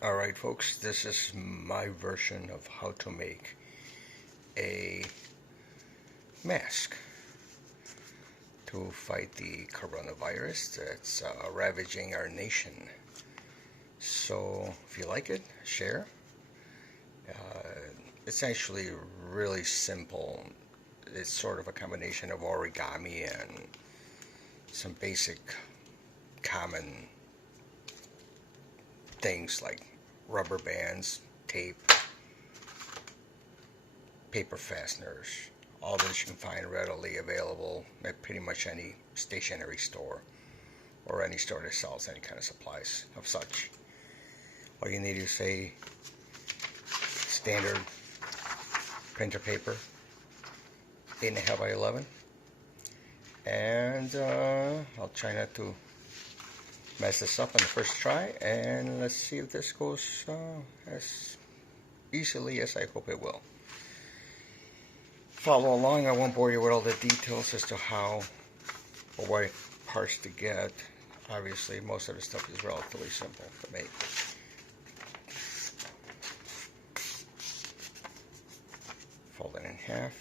Alright folks, this is my version of how to make a mask to fight the coronavirus that's ravaging our nation. So if you like it, share. It's actually really simple. It's sort of a combination of origami and some basic common things like rubber bands, tape, paper fasteners. All this you can find readily available at pretty much any stationery store or any store that sells any kind of supplies of such. All you need is a standard printer paper, 8.5 by 11, and I'll try not to mess this up on the first try, and let's see if this goes as easily as I hope it will. Follow along. I won't bore you with all the details as to how or what parts to get. Obviously, most of the stuff is relatively simple to make. Fold it in half.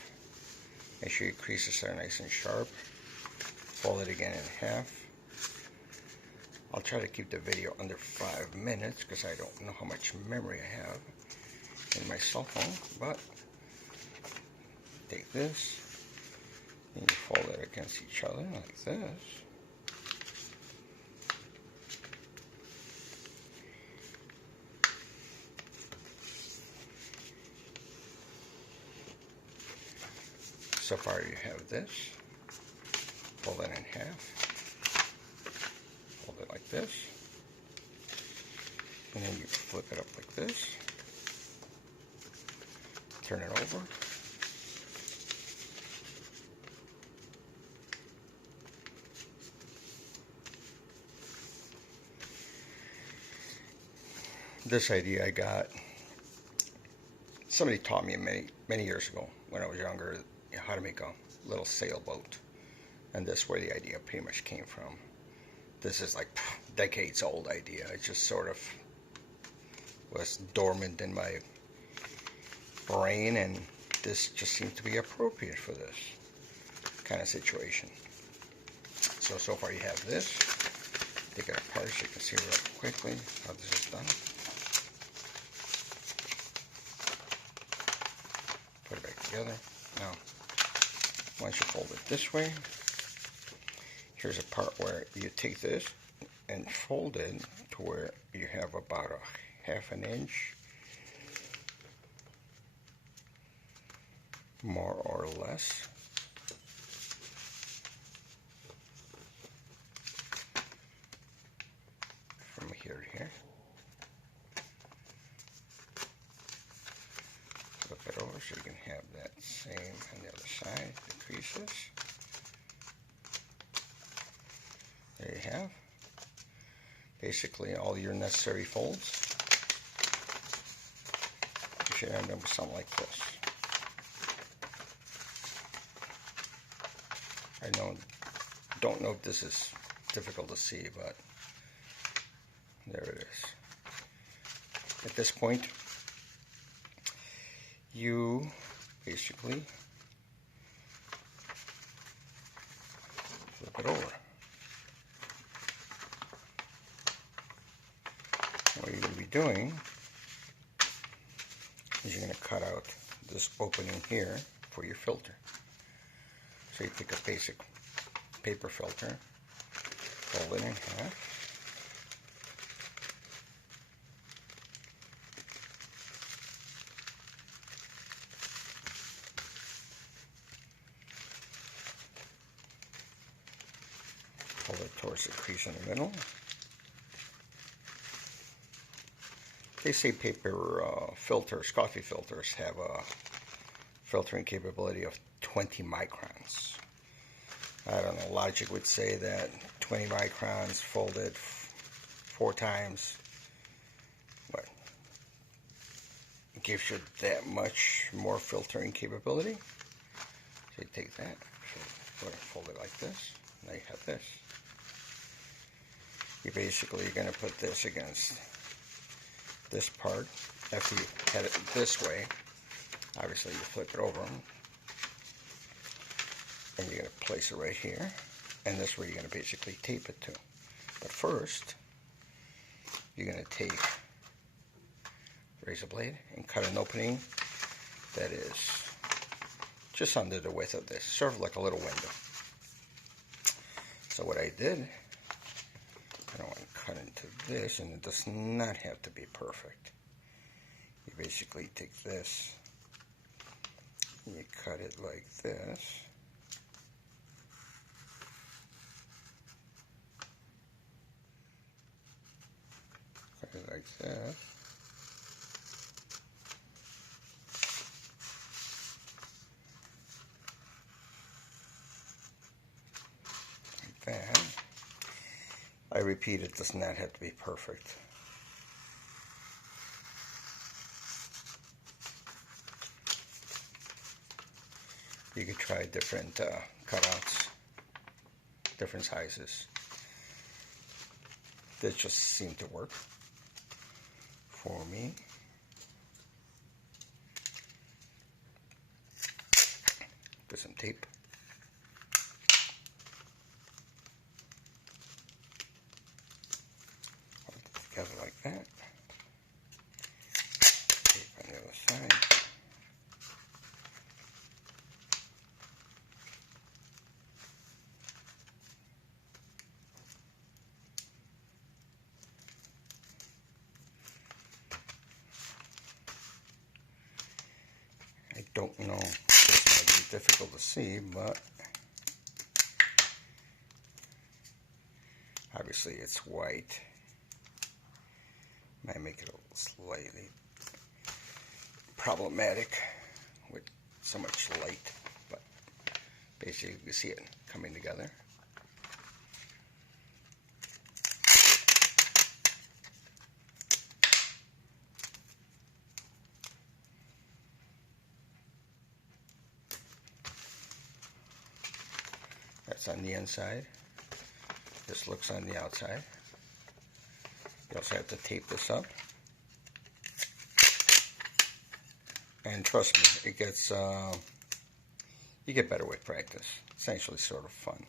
Make sure your creases are nice and sharp. Fold it again in half. I'll try to keep the video under 5 minutes because I don't know how much memory I have in my cell phone, but take this and you fold it against each other like this. So far you have this. Fold it in half. Fold it like this. And then you flip it up like this. Turn it over. This idea I got, somebody taught me many years ago when I was younger how to make a little sailboat, and that's where the idea pretty much came from. This is like decades old idea. It just sort of was dormant in my brain, and this just seemed to be appropriate for this kind of situation. So far you have this. Take it apart so you can see real quickly how this is done. Put it back together. Now, once you fold it this way, here's a part where you take this and fold it to where you have about a ½ an inch, more or less. From here to here. Flip it over so you can have that same on the other side, the creases. There you have basically all your necessary folds. You should end up with something like this. I don't know if this is difficult to see, but there it is. At this point, you basically flip it over. What you're going to be doing is you're going to cut out this opening here for your filter. So you take a basic paper filter, fold it in half, fold it towards the crease in the middle. They say paper filters, coffee filters, have a filtering capability of 20 microns. I don't know, logic would say that 20 microns folded 4 times, what, gives you that much more filtering capability. So you take that, fold it like this, now you have this. You basically are going to put this against this part, after you had it this way, obviously you flip it over and you're going to place it right here, and this is where you're going to basically tape it to. But first, you're going to take a razor blade and cut an opening that is just under the width of this, sort of like a little window. So what I did, I don't want to cut into this, and it does not have to be perfect. You basically take this and you cut it like this. Cut it like this. Like that. I repeat, it does not have to be perfect. You could try different cutouts, different sizes. This just seemed to work for me. Put some tape. Hold it together like that. Tape on the other side. I don't know if this might be difficult to see, but obviously it's white. Might make it a little slightly problematic with so much light, but basically you can see it coming together. That's on the inside. This looks on the outside. You also have to tape this up. And trust me, it gets, you get better with practice. It's actually sort of fun.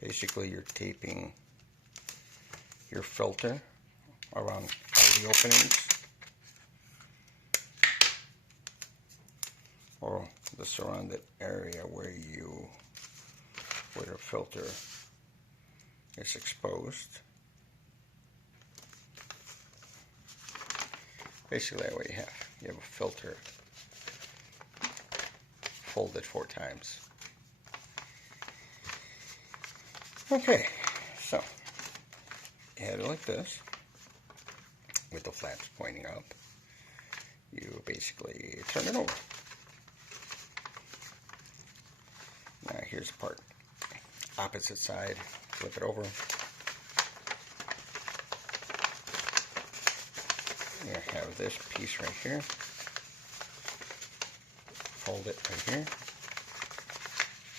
Basically, you're taping your filter around all the openings, or the surrounded area where the filter is exposed. Basically, that's what you have. You have a filter folded 4 times. Okay, so you have it like this, with the flaps pointing up. You basically turn it over. Now here's the part. Opposite side, flip it over. You have this piece right here. Fold it right here.